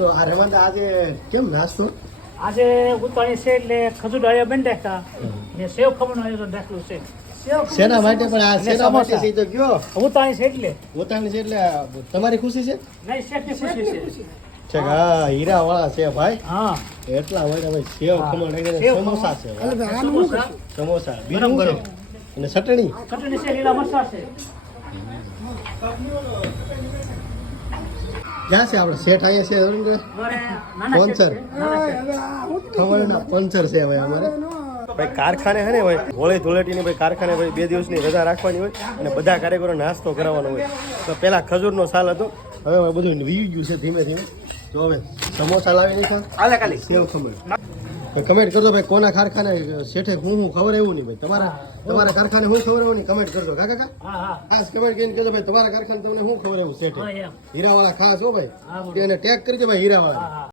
તો આ રવાના આજે કેમ નાસ્તો આજે ઉતાણી છે એટલે ખજૂર ડાળિયા બંધાતા ને સેવ ખમણનું આયોજન રાખ્યું છે. શેના માટે પણ આ શેના માટે છે તો કયો ઉતાણી છે એટલે ઉતાવળ છે એટલે તમારી ખુશી છે નહીં શેફની ખુશી છે. હા હીરા વાળા છે ભાઈ હા એટલા હોય ભાઈ સેવ ખમણ એટલે સેવ સમોસા છે સમોસા સમોસા બીજું છે અને ચટણી ચટણી છે લીલા મરચાં છે. ક્યાં છે આપણે શેઠ અહીંયા છે અમારે નાના સ્પોન્સર. શેઠ છે. નાના શેઠ. ખમણના પંચર છે ભાઈ અમારે ભાઈ કારખાને છે ને ભાઈ હોળી ધૂળેટીની ભાઈ કારખાને ભાઈ 2 દિવસની રજા રાખવાની હોય અને બધા કારીગરો નાસ્તો કરાવવાનો હોય. તો પહેલા ખજૂરનો સાલ હતો, હવે બધું વી ગયું છે ધીમે ધીમે. તો હવે સમોસા લાવી નાખ્યા, હાલે ખાલી સેવ ખમણ. કમેન્ટ કરજો ભાઈ કોના કારખાને શેઠે હું ખબર એવું નહીં ભાઈ તમારા કારખાને હું ખબર એવું નહીં કમેન્ટ કરજો કાકા. હા હા ખાસ કમેન્ટ કરીને કહેજો ભાઈ તમારા કારખાને તમને હું ખબર એવું શેઠે હા એમ હીરાવાળા ખાસ હો ભાઈ હા, બોલો. કે એને ટેગ કરજો ભાઈ હીરાવાળા. હા હા